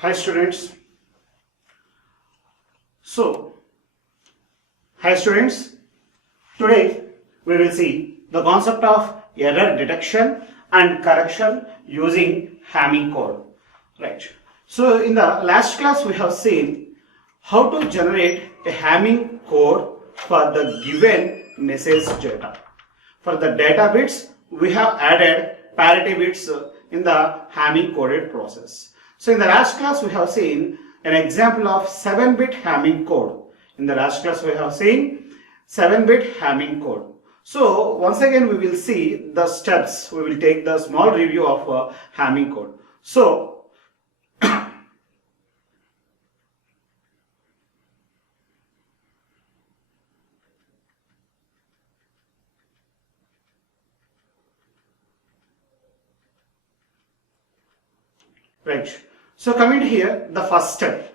Hi students. Hi students. Today we will see the concept of error detection and correction using Hamming code. Right. So in the last class we have seen how to generate a Hamming code for the given message data. For the data bits we have added parity bits in the Hamming coded process. So in the last class we have seen an example of 7-bit Hamming code. In the last class we have seen 7-bit Hamming code. So once again we will see the steps. We will take the small review of Hamming code. So right. So coming to here, the first step,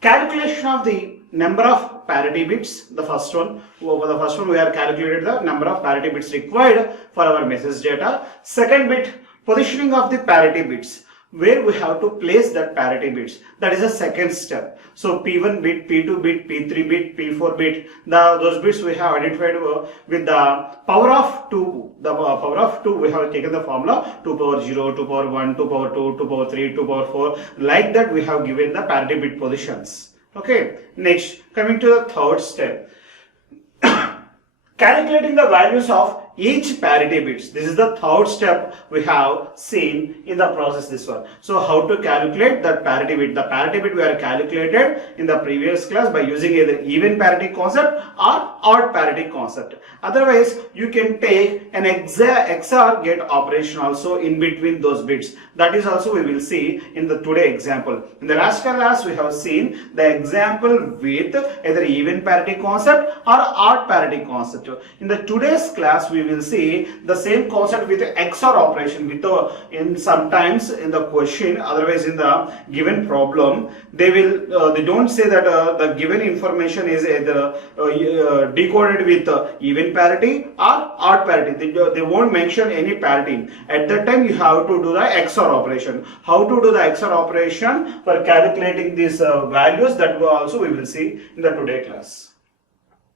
calculation of the number of parity bits. The first one we have calculated the number of parity bits required for our message data. Second bit, positioning of the parity bits, where we have to place that parity bits. That is the second step. So P1 bit, P2 bit, P3 bit, P4 bit, those bits we have identified with the power of 2. The power of 2 we have taken the formula 2 power 0, 2 power 1, 2 power 2, 2 power 3, 2 power 4. Like that we have given the parity bit positions. Okay. Next, coming to the third step, calculating the values of each parity bits. This is the third step we have seen in the process, this one. So how to calculate that parity bit? The parity bit we are calculated in the previous class by using either even parity concept or odd parity concept. Otherwise you can take an XOR gate operation also in between those bits. That is also we will see in the today example. In the last class we have seen the example with either even parity concept or odd parity concept. In the today's class we will see the same concept with the XOR operation. With in sometimes in the question, otherwise in the given problem, they don't say that the given information is either decoded with even parity or odd parity. They won't mention any parity. At that time you have to do the XOR operation. How to do the XOR operation for calculating these values, that also we will see in the today class.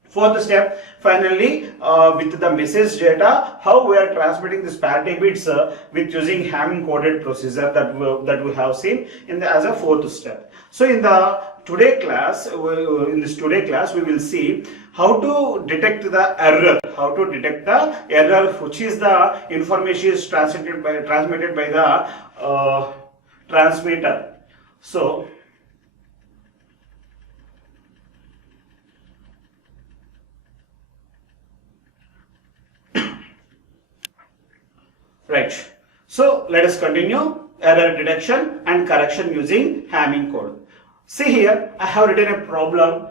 Fourth step, finally, with the message data, how we are transmitting this parity bits with using Hamming coded procedure that we have seen as a fourth step. So in the today class, we will see how to detect the error. How to detect the error, which is the information is transmitted by the transmitter. So right. So let us continue error detection and correction using Hamming code. See here, I have written a problem.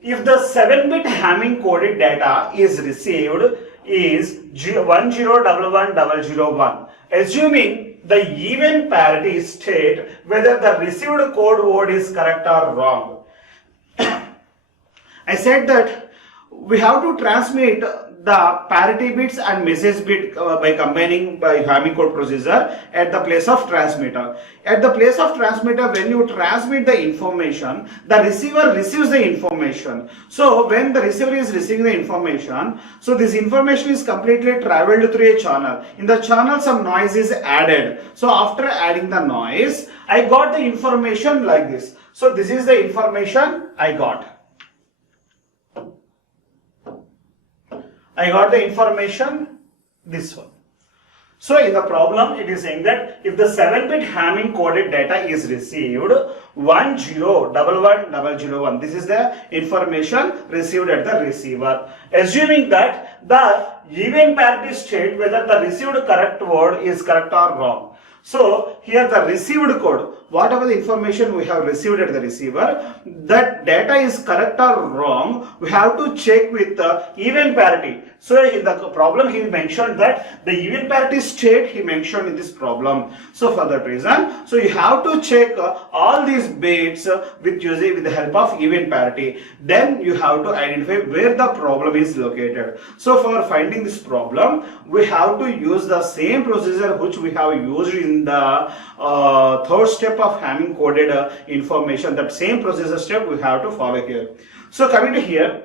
If the 7-bit Hamming coded data is received is 1011101, assuming the even parity state whether the received code word is correct or wrong. I said that we have to transmit the parity bits and message bit by combining by Hamming code procedure at the place of transmitter. At the place of transmitter, when you transmit the information, the receiver receives the information. So when the receiver is receiving the information, so this information is completely traveled through a channel. In the channel some noise is added. So after adding the noise, I got the information like this. So this is the information I got. I got the information, this one. So in the problem it is saying that if the 7-bit Hamming coded data is received 1011101, this is the information received at the receiver. Assuming that the even parity state whether the received correct word is correct or wrong. So here the received code, whatever the information we have received at the receiver, that data is correct or wrong, we have to check with the even parity. So in the problem he mentioned that the even parity state he mentioned in this problem. So for that reason, so you have to check all these these bits with the help of even parity. Then you have to identify where the problem is located. So for finding this problem, we have to use the same procedure which we have used in the third step of Hamming coded information. That same procedure step we have to follow here. So coming to here,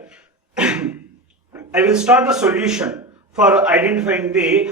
I will start the solution for identifying the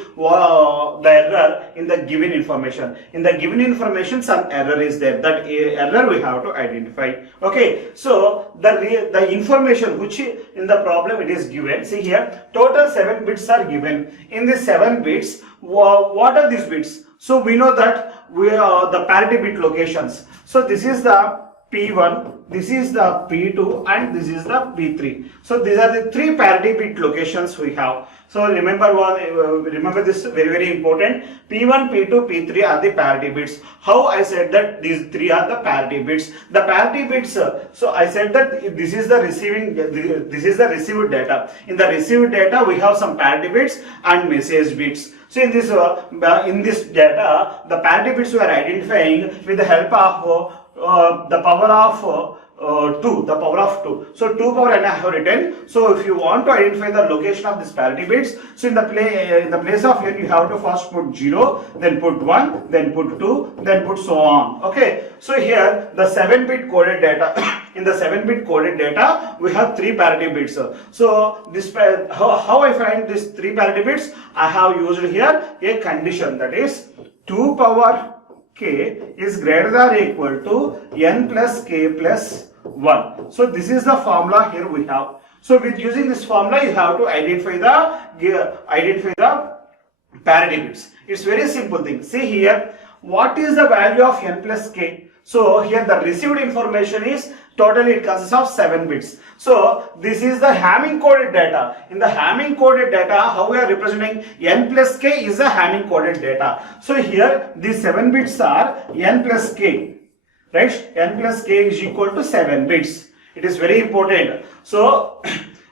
error in the given information. In the given information, some error is there. That error we have to identify. Okay, so the information which in the problem it is given. See here, total 7 bits are given. In these 7 bits, what are these bits? So we know that we are the parity bit locations. So this is the P1, this is the P2, and this is the P3. So these are the 3 parity bit locations we have. So remember this very important. P1, P2, P3 are the parity bits. How I said that these 3 are the parity bits? The parity bits. So I said that this is the received data. In the received data, we have some parity bits and message bits. So in this data, the parity bits we are identifying with the help of the power of 2, the power of 2. So 2 power n I have written. So if you want to identify the location of this parity bits, so in the place of n you have to first put 0, then put 1, then put 2, then put so on. Okay. So here the 7-bit coded data. In the 7-bit coded data, we have 3 parity bits. So this how I find these 3 parity bits? I have used here a condition, that is 2 power k is greater than or equal to n plus k plus 1. So this is the formula here we have. So with using this formula, you have to identify the parity bits. It's very simple thing. See here, what is the value of n plus k? So here the received information is totally it consists of 7 bits. So this is the Hamming coded data. In the Hamming coded data, how we are representing n plus k is the Hamming coded data. So here these 7 bits are n plus k. Right? N plus k is equal to 7 bits. It is very important. So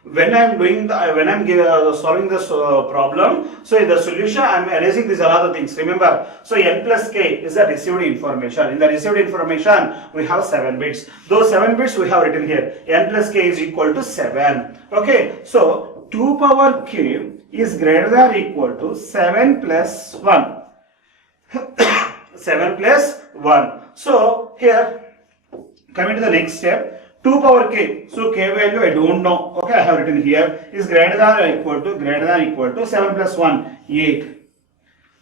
when I am solving this problem, so in the solution I am erasing these other things. Remember, so n plus k is the received information. In the received information, we have 7 bits. Those 7 bits we have written here. N plus k is equal to 7. Okay, so 2 power k is greater than or equal to 7 plus 1. 7 plus 1. So here, coming to the next step, 2 power k. So k value I don't know. Okay, I have written here is greater than or equal to 7 plus 1, 8.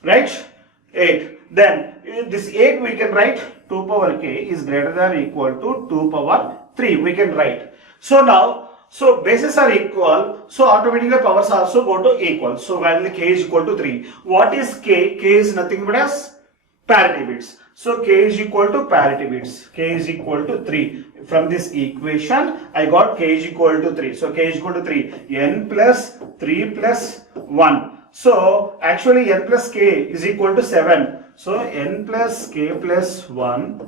Right? 8. Then this 8 we can write 2 power k is greater than or equal to 2 power 3. We can write. So now, so bases are equal. So automatically powers also go to equal. So value k is equal to 3. What is k? K is nothing but as parity bits. So k is equal to parity bits. K is equal to 3. From this equation, I got k is equal to 3. So k is equal to 3. N plus 3 plus 1. So actually n plus k is equal to 7. So n plus k plus 1.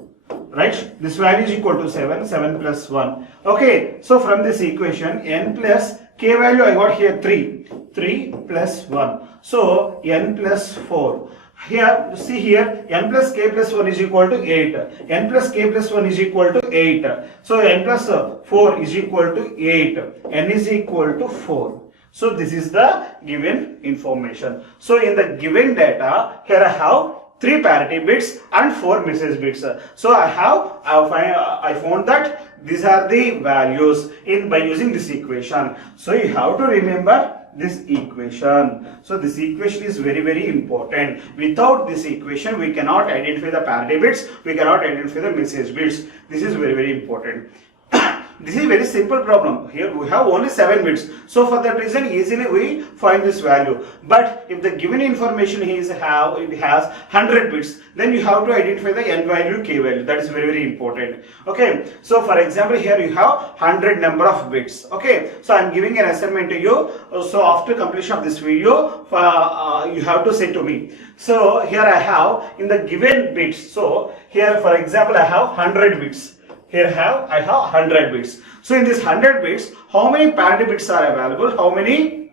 Right? This value is equal to 7. 7 plus 1. Okay. So from this equation, n plus k value I got here 3. 3 plus 1. So n plus 4. Here, see here, n plus k plus 1 is equal to 8. N plus k plus 1 is equal to 8. So n plus 4 is equal to 8. N is equal to 4. So this is the given information. So in the given data, here I have 3 parity bits and 4 message bits. So I found that these are the values by using this equation. So you have to remember this equation. So this equation is very important. Without this equation, we cannot identify the parity bits, we cannot identify the message bits. This is very important. This is a very simple problem. Here we have only 7 bits. So for that reason, easily we find this value. But if the given information it has 100 bits, then you have to identify the n value, k value. That is very important. Okay. So for example, here you have 100 number of bits. Okay. So I am giving an assignment to you. So after completion of this video, you have to say to me. So here I have in the given bits. So here for example, I have 100 bits. Here I have 100 bits. So in this 100 bits, how many parity bits are available? How many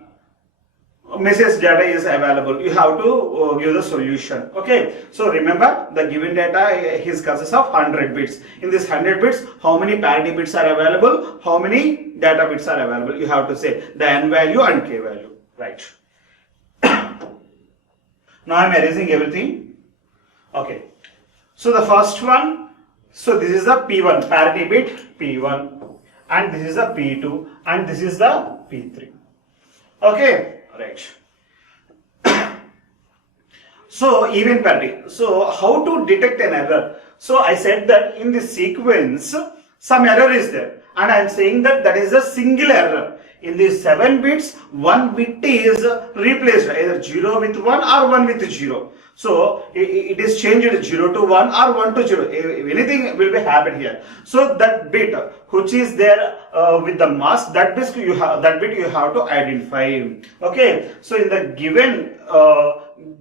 message data is available, you have to give the solution. Okay, so remember the given data is consists of 100 bits. In this 100 bits, how many parity bits are available, how many data bits are available, you have to say the n value and k value, right? Now I am erasing everything. Okay, so the first one, so this is the P1 parity bit P1, and this is the P2, and this is the P3. Okay, right. So even parity. So how to detect an error? So I said that in this sequence some error is there, and I am saying that that is a single error. In these 7 bits, one bit is replaced, either 0 with 1 or 1 with 0. So it is changed 0 to 1 or 1 to 0. Anything will be happen here. So that bit which is there with the mask, that bit you have to identify. Okay. So in the given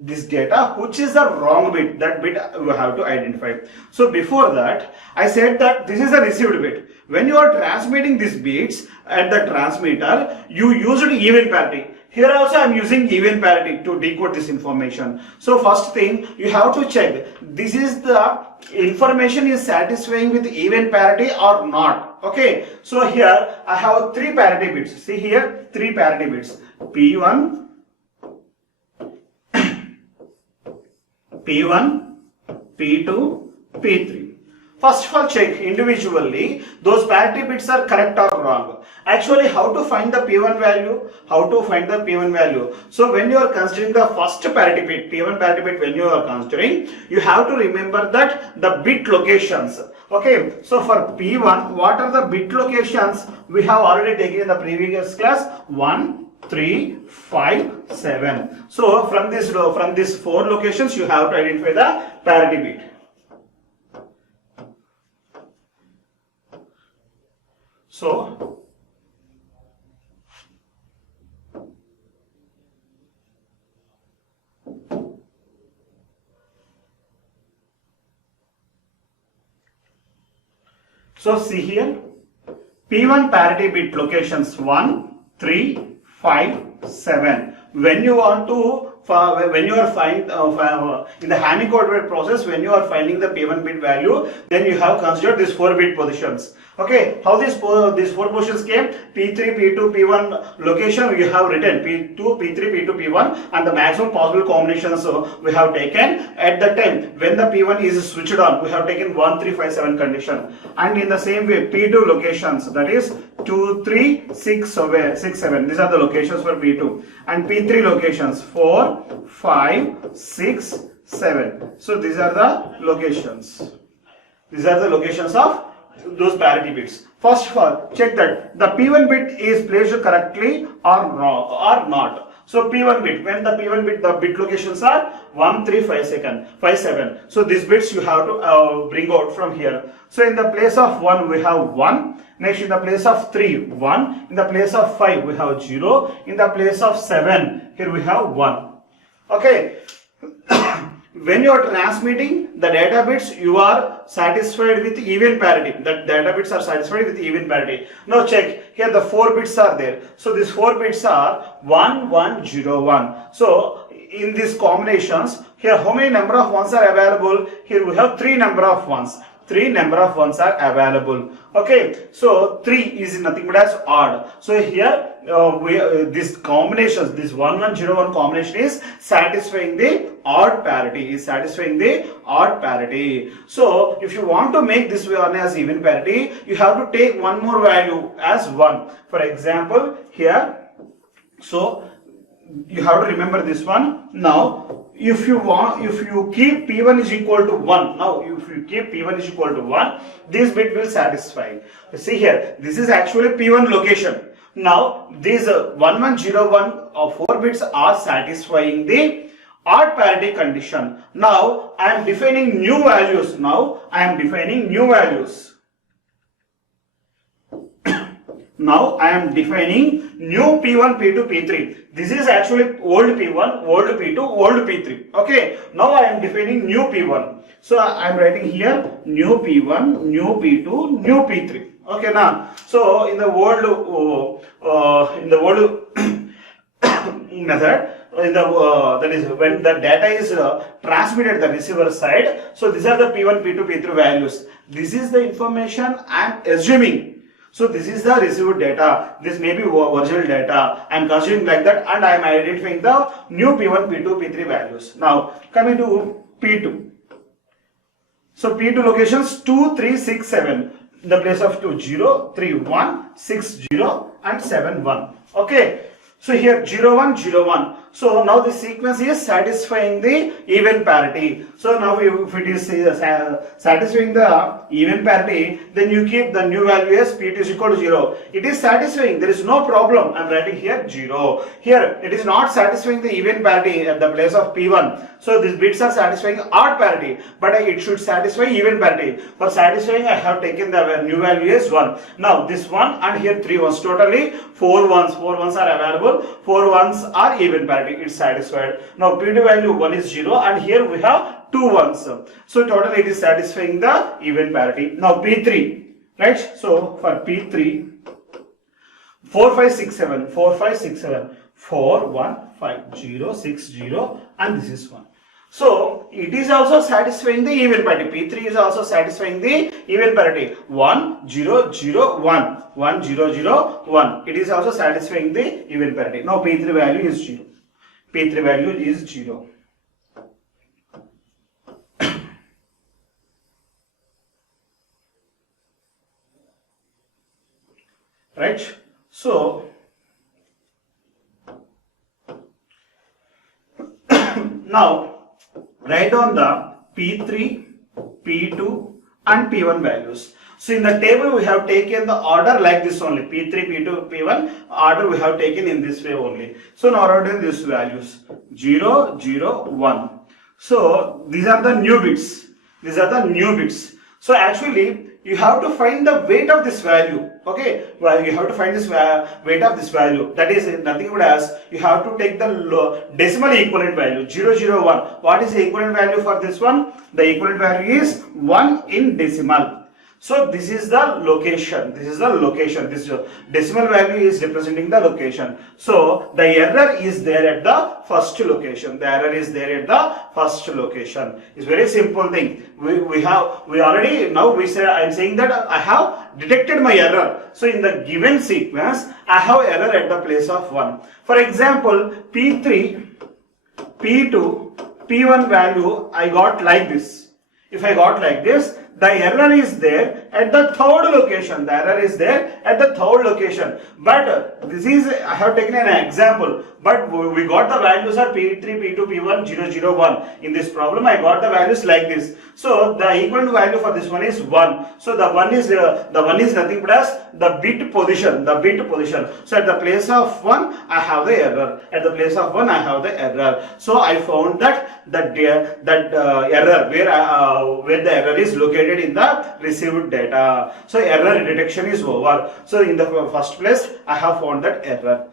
this data, which is the wrong bit, that bit you have to identify. So before that, I said that this is a received bit. When you are transmitting these bits at the transmitter, you used even parity. Here also I am using even parity to decode this information. So first thing, you have to check this is the information is satisfying with even parity or not. Okay, so here I have 3 parity bits. See here, 3 parity bits, P1, P1, P2, P3. First of all, check individually those parity bits are correct or wrong. Actually, how to find the P1 value? How to find the P1 value? So when you are considering the first parity bit, P1 parity bit, when you are considering, you have to remember that the bit locations. Okay, so for P1, what are the bit locations? We have already taken in the previous class 1, 3, 5, 7. So from these 4 locations, you have to identify the parity bit. So see here, P1 parity bit locations 1, 3, 5, 7. When you want to when you are find in the Hamming coded process, when you are finding the P1 bit value, then you have considered these 4 bit positions. Okay, how these 4 positions came? P3, P2, P1 location you have written P2, P3, P2, P1, and the maximum possible combinations we have taken at the time when the P1 is switched on. We have taken 1, 3, 5, 7 condition, and in the same way P2 locations, that is 2, 3, 6, 7. These are the locations for P2, and P3 locations 4, 5, 6, 7. So these are the locations. These are the locations of those parity bits. First of all, check that the P1 bit is placed correctly or wrong or not. So P1 bit, when the P1 bit, the bit locations are 1, 3, 5, 7. So these bits you have to bring out from here. So in the place of 1 we have 1. Next in the place of 3, 1. In the place of 5 we have 0. In the place of 7, here we have 1. Okay. When you are transmitting the data bits, you are satisfied with even parity. The data bits are satisfied with even parity. Now check, here the 4 bits are there. So these 4 bits are 1, 1, 0, 1. So in these combinations, here how many number of ones are available? Here we have 3 number of ones. 3 number of ones are available. Okay, so 3 is nothing but as odd. So here this combinations, this 1, 1, 0, 1 combination is satisfying the odd parity. So if you want to make this one as even parity, you have to take one more value as 1. For example, here, so you have to remember this one. Now if you keep P1 is equal to 1, now if you keep P1 is equal to 1, this bit will satisfy. See here, this is actually P1 location. Now these 1, 1, 0, 1 4 bits are satisfying the odd parity condition. Now I am defining new values. Now I am defining new values. Now I am defining new P1, P2, P3. This is actually old P1, old P2, old P3. Okay. Now I am defining new P1. So I am writing here new P1, new P2, new P3. Okay. Now, so in the world method in the that is when the data is transmitted the receiver side. So these are the P1, P2, P3 values. This is the information I am assuming. So this is the received data. This may be original data. I am considering like that, and I am identifying the new P1, P2, P3 values. Now coming to P2. So P2 locations 2, 3, 6, 7. In the place of 2, 0, 3, 1, 6, 0 and 7, 1. Okay. So here 0, 1, 0, 1. So now the sequence is satisfying the even parity. So now if it is satisfying the even parity, then you keep the new value as P2 is equal to 0. It is satisfying. There is no problem. I am writing here 0. Here it is not satisfying the even parity at the place of P1. So these bits are satisfying odd parity, but it should satisfy even parity. For satisfying, I have taken the new value as 1. Now this 1 and here 3 ones, totally 4 ones. 4 ones are available. 4 ones are even parity. It's satisfied. Now P2 value 1 is 0 and here we have 2 ones. So totally it is satisfying the even parity. Now P3, right? So for P3, 4, 5, 6, 7, 4, 5, 6, 7, 4, 1, 5, 0, 6, 0 and this is 1. So it is also satisfying the even parity. P3 is also satisfying the even parity. 1, 0, 0, 1. 1, 0, 0, 1. It is also satisfying the even parity. Now P3 value is 0. P3 value is 0. Right? So now write down the P3, P2 and P1 values. So in the table we have taken the order like this only. P3, P2, P1 order we have taken in this way only. So now write down these values 0, 0, 1. So these are the new bits. These are the new bits. So actually you have to find the weight of this value. Okay, well, you have to find this weight of this value. That is nothing but as you have to take the decimal equivalent value 0, 0, 1. What is the equivalent value for this one? The equivalent value is 1 in decimal. So this is the location. This is the location. This decimal value is representing the location. So the error is there at the first location. The error is there at the first location. It's very simple thing. We already now we say I am saying that I have detected my error. So in the given sequence I have error at the place of 1. For example, P3, P2, P1 value I got like this. If I got like this, the error is there at the third location. The error is there at the third location. But this is, I have taken an example. But we got the values are P3, P2, P1, 0, 0, 1. In this problem, I got the values like this. So the equivalent value for this one is 1. So the one is nothing but as the bit position. The bit position. So at the place of 1, I have the error. At the place of 1, I have the error. So I found that error where the error is located in the received data. So error detection is over. So in the first place, I have found that error.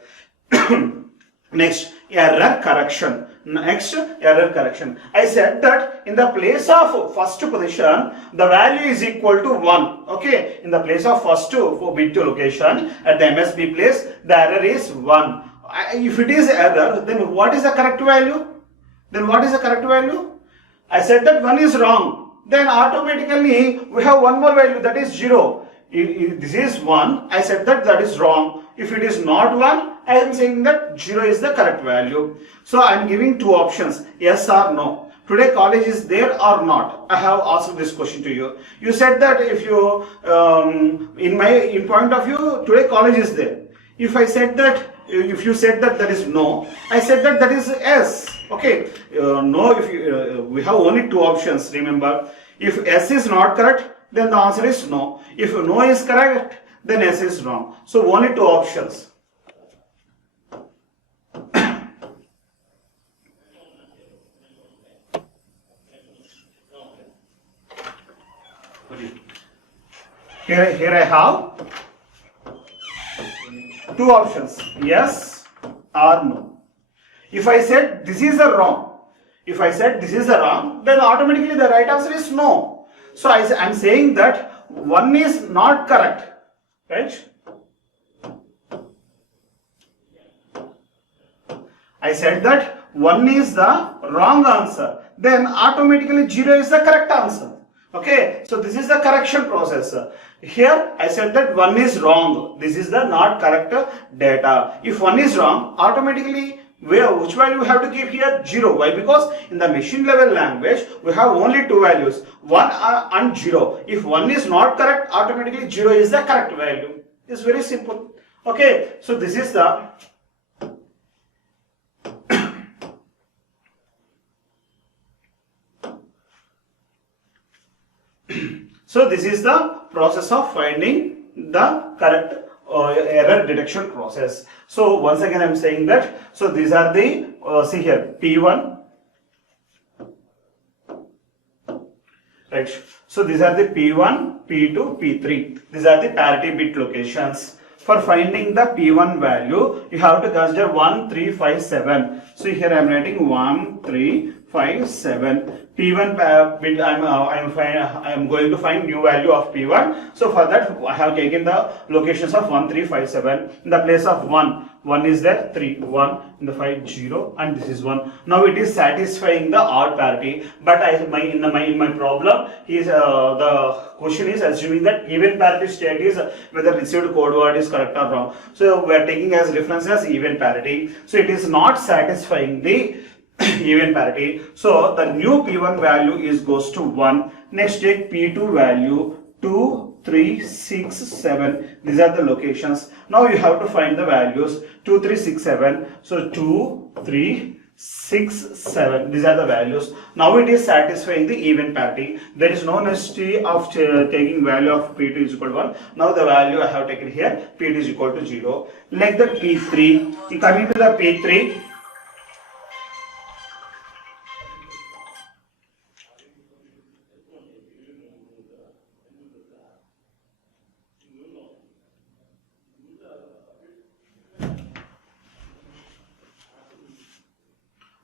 Next, error correction. Next, error correction. I said that in the place of first position, the value is equal to 1. Okay, in the place of first bit location at the MSB place, the error is 1. If it is error, then what is the correct value? Then what is the correct value? I said that 1 is wrong. Then automatically we have one more value, that is 0. If this is 1, I said that is wrong. If it is not 1, I am saying that 0 is the correct value. So I am giving two options, yes or no. Today college is there or not? I have asked this question to you. You said that if you, in point of view, today college is there. If I said that, if you said that is no, I said that is yes. Okay, no. If we have only two options. Remember, if S is not correct, then the answer is no. If no is correct, then S is wrong. So only two options. Here I have two options, yes or no. If I said this is the wrong, then automatically the right answer is no. So I am saying that one is not correct, right? I said that 1 is the wrong answer, then automatically 0 is the correct answer. Okay, so this is the correction process. Here I said that 1 is wrong. This is the not correct data. If 1 is wrong, automatically which value we have to keep here? 0. Why? Because in the machine level language we have only two values, 1 and 0. If 1 is not correct, automatically 0 is the correct value. It's very simple. Okay, so this is the so this is the process of finding the correct error detection process. So once again I am saying that, so these are the see here P1, right? So these are the P1, P2, P3. These are the parity bit locations. For finding the P1 value, you have to consider 1, 3, 5, 7. So here I am writing 1, 3, 5, 7. P1 bit I am going to find new value of P1. So for that I have taken the locations of 1, 3, 5, 7. In the place of 1 is there, 3, 1, in the 5, 0, and this is 1. Now it is satisfying the odd parity, but in my problem is the question is assuming that even parity state is whether received code word is correct or wrong. So we are taking as reference as even parity. So it is not satisfying the even parity. So the new P1 value goes to 1. Next take P2 value 2, 3, 6, 7. These are the locations. Now you have to find the values 2, 3, 6, 7. So 2, 3, 6, 7. These are the values. Now it is satisfying the even parity. There is no necessity of taking value of P2 is equal to 1. Now the value I have taken here, P2 is equal to 0. Like the P3, coming to the P3.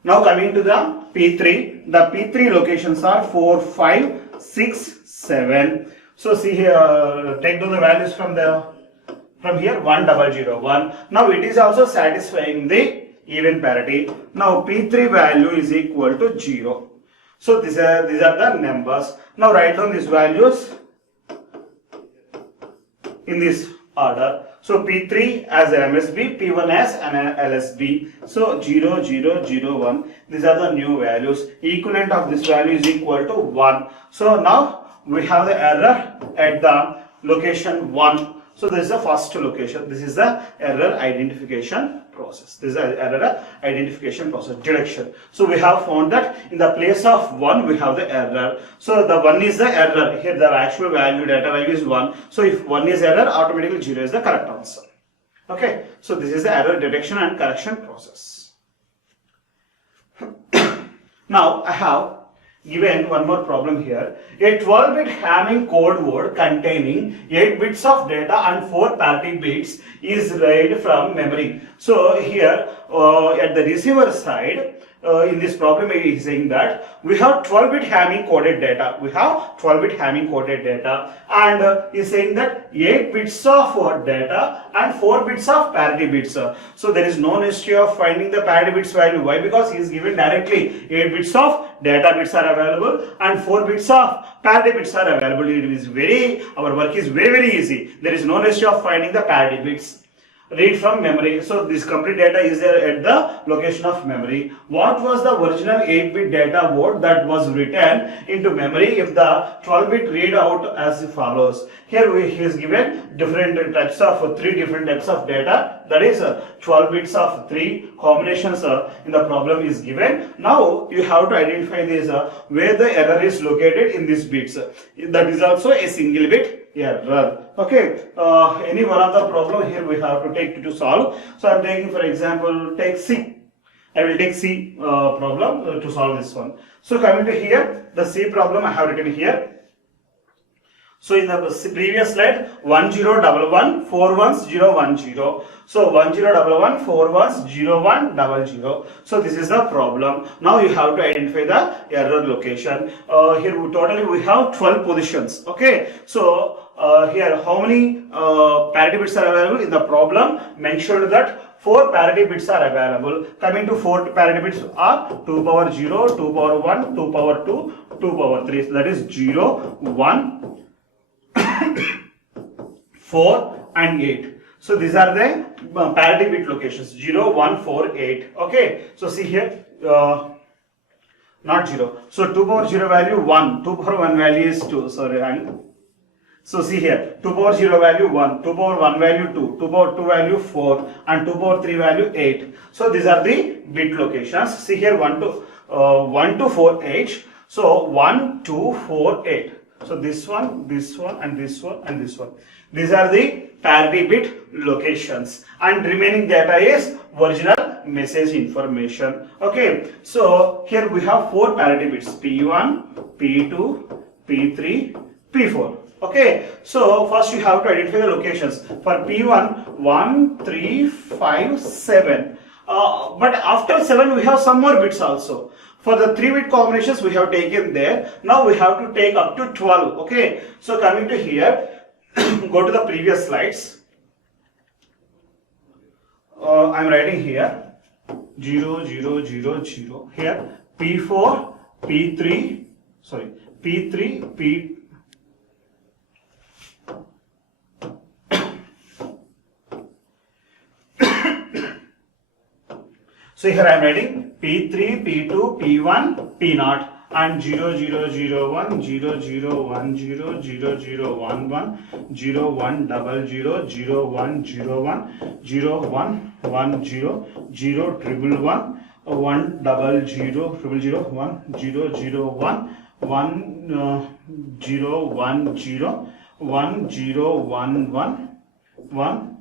Now coming to the P3, the P3 locations are 4, 5, 6, 7. So see here, take down the values from here 1, 0, 0, 1. Now it is also satisfying the even parity. Now P3 value is equal to 0. So these are the numbers. Now write down these values in this order. So P3 as an MSB, P1 as an LSB. So 0, 0, 0, 1. These are the new values. Equivalent of this value is equal to 1. So now we have the error at the location 1. So this is the first location. This is the error identification process. This is the error identification process, detection. So we have found that in the place of 1 we have the error. So the 1 is the error. Here the actual value, data value is 1. So if 1 is error, automatically 0 is the correct answer. Okay. So this is the error detection and correction process. Now I have given one more problem here. A 12-bit Hamming code word containing 8 bits of data and 4 parity bits is read from memory. So here at the receiver side, in this problem it is saying that we have 12-bit Hamming coded data. We have 12-bit Hamming coded data, and is saying that 8 bits of data and 4 bits of parity bits. So there is no necessity of finding the parity bits value. Why? Because he is given directly 8 bits of data bits are available and 4 bits of parity bits are available. It is our work is very easy. There is no necessity of finding the parity bits. Read from memory. So this complete data is there at the location of memory. What was the original 8-bit data word that was written into memory if the 12-bit read out as follows? Here he is given different types of 3 different types of data, that is 12 bits of 3 combinations in the problem is given. Now you have to identify this where the error is located in these bits. That is also a single bit error. Okay, any one of the problem here we have to take to solve. So I am taking, for example, take C. I will take C problem to solve this one. So coming to here, the C problem I have written here. So in the previous slide, 1011 41010. So 1011 41010. So this is the problem. Now you have to identify the error location. Here totally we have 12 positions. Okay. So here how many parity bits are available in the problem mentioned that 4 parity bits are available. Coming to 4 parity bits are 2 power 0, 2 power 1, 2 power 2, 2 power 3. So that is 0, 1, 4 and 8. So these are the parity bit locations 0, 1, 4, 8. Okay. So see here. Not 0. So 2 power 0 value 1, 2 power 1 value is 2. Sorry, so see here 2 power 0 value 1, 2 power 1 value 2, 2 power 2 value 4 and 2 power 3 value 8. So these are the bit locations. See here 1 to 4, 8. So 1, 2, 4, 8. So this one and this one and this one. These are the parity bit locations and remaining data is original message information. Okay, so here we have 4 parity bits P1, P2, P3, P4. Okay, so first you have to identify the locations. For P1, 1, 3, 5, 7. But after 7 we have some more bits also. For the 3-bit combinations we have taken there. Now we have to take up to 12. Okay, so coming to here, go to the previous slides. I am writing here 0, 0, 0, 0. Here P4, P3, sorry, P3, P. So here I am writing P3, P2, P1, P0 and 0, 0, 0, 1, 0, 0, 1, 0, 0, 0, 1, 1, 0, 1, double 0, 0, 1, 0, 1, 0, 1, 1, 0, 0, triple 1, 1, double 0, triple 0, 1, 0, 0, 1, 1, 0, 1, 0, 1, 0, 1, 1, 1,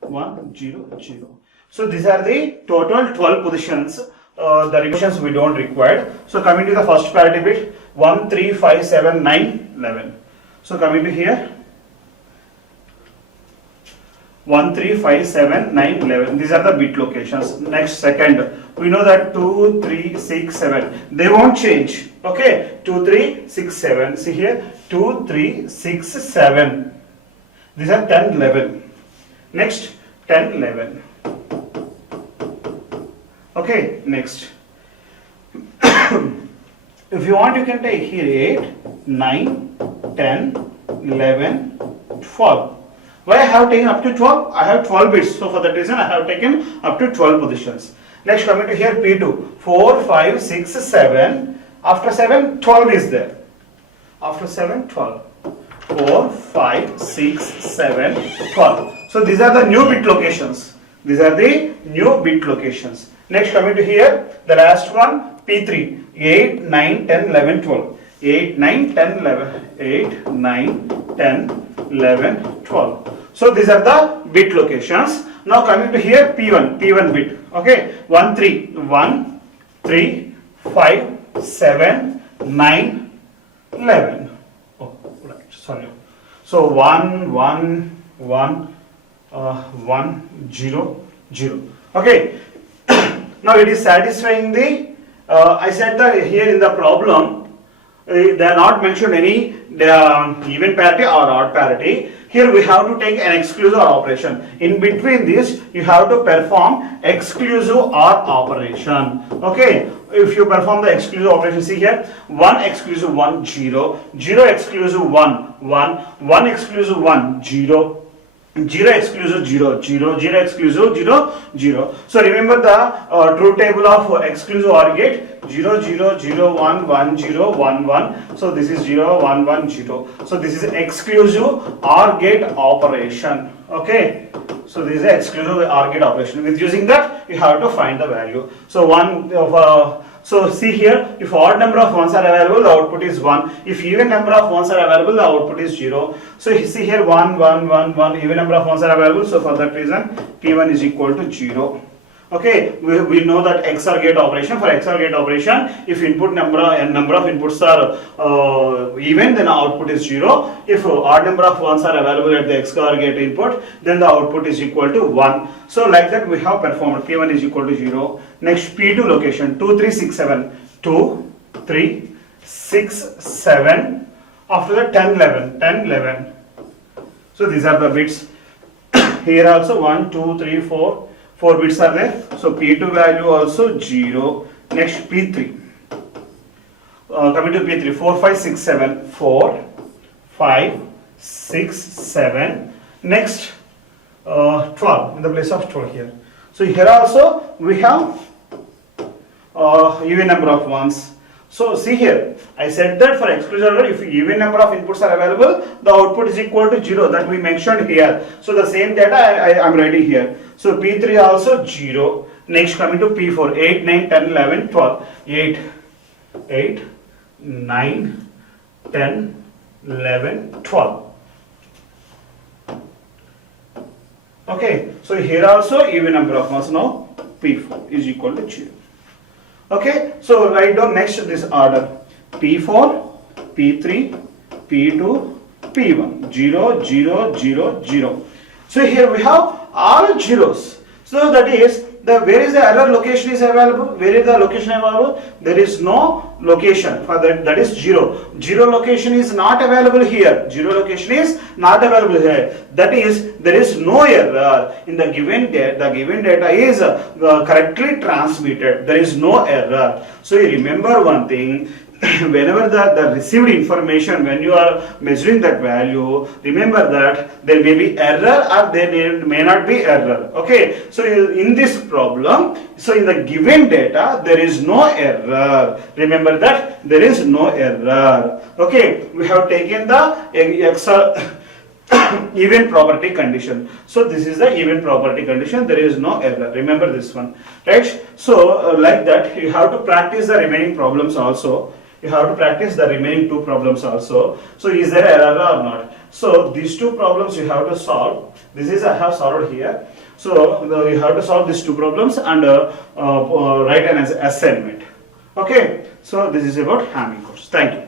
1, 0, 0. So these are the total 12 positions. The revisions we don't require. So coming to the first parity bit 1, 3, 5, 7, 9, 11. So coming to here 1, 3, 5, 7, 9, 11. These are the bit locations. Next second, we know that 2, 3, 6, 7. They won't change. Okay, 2, 3, 6, 7. See here 2, 3, 6, 7. These are 10, 11. Next 10, 11. Okay, next. If you want, you can take here 8, 9, 10, 11, 12. Why I have taken up to 12? I have 12 bits. So for that reason, I have taken up to 12 positions. Next, coming to here P2. 4, 5, 6, 7. After 7, 12 is there. After 7, 12. 4, 5, 6, 7, 12. So these are the new bit locations. These are the new bit locations. Next, coming to here, the last one, P3, 8, 9, 10, 11, 12. 8, 9, 10, 11, 8, 9, 10, 11, 12. So these are the bit locations. Now coming to here, P1 bit. Okay, 1, 3, 1, 3, 5, 7, 9, 11. Oh, right, sorry. So 1, 1, 1, 1, 0, 0. Okay. Now it is satisfying the, I said that here in the problem, they are not mentioned any even parity or odd parity. Here we have to take an exclusive OR operation. In between this, you have to perform exclusive OR operation. Okay, if you perform the exclusive operation, see here, 1 exclusive 1, 0, 0 exclusive 1, 1, 1 exclusive 1, 0. 0 exclusive 0, 0, 0 exclusive 0, 0. So remember the truth table of exclusive OR gate 0, 0, 0, 1, 1, 0, 1, 1. So this is 0, 1, 1, 0. So this is exclusive OR gate operation. Okay. So this is exclusive OR gate operation. With using that, you have to find the value. So so see here, if odd number of ones are available, the output is 1. If even number of ones are available, the output is 0. So you see here 1, 1, 1, 1, even number of ones are available. So for that reason, P1 is equal to 0. Okay, we know that XOR gate operation. For XOR gate operation, if input number of inputs are even, then output is 0. If odd number of ones are available at the XOR gate input, then the output is equal to 1. So like that we have performed P1 is equal to 0. Next P2 location 2, 3, 6, 7. 2, 3, 6, 7. After that 10, 11. 10, 11. So these are the bits. Here also 1, 2, 3, 4. 4 bits are there. So P2 value also 0. Next P3. Coming to P3, 4, 5, 6, 7. 4, 5, 6, 7. Next 12 in the place of 12 here. So here also we have even number of ones. So see here, I said that for exclusion if even number of inputs are available, the output is equal to 0, that we mentioned here. So the same data I am writing here. So P3 also 0. Next coming to P4, 8, 9, 10, 11, 12. 8, 9, 10, 11, 12. Okay, so here also even number of ones. Now P4 is equal to 0. Okay, so write down next this order: P4, P3, P2, P1, 0, 0, 0, 0. So here we have all zeros. So that is where is the error location is available? Where is the location available? There is no location for that. That is 0. 0 location is not available here. 0 location is not available here. That is, there is no error in the given data. The given data is correctly transmitted. There is no error. So you remember one thing. Whenever the received information, when you are measuring that value, remember that there may be error or there may not be error. Okay, so in this problem, so in the given data there is no error. Remember that there is no error. Okay, we have taken the even property condition. So this is the even property condition. There is no error. Remember this one, right? So like that, you have to practice the remaining problems also. You have to practice the remaining 2 problems also. So is there error or not? So these 2 problems you have to solve. This is I have solved here. So you have to solve these 2 problems and write an assignment. Okay. So this is about Hamming course. Thank you.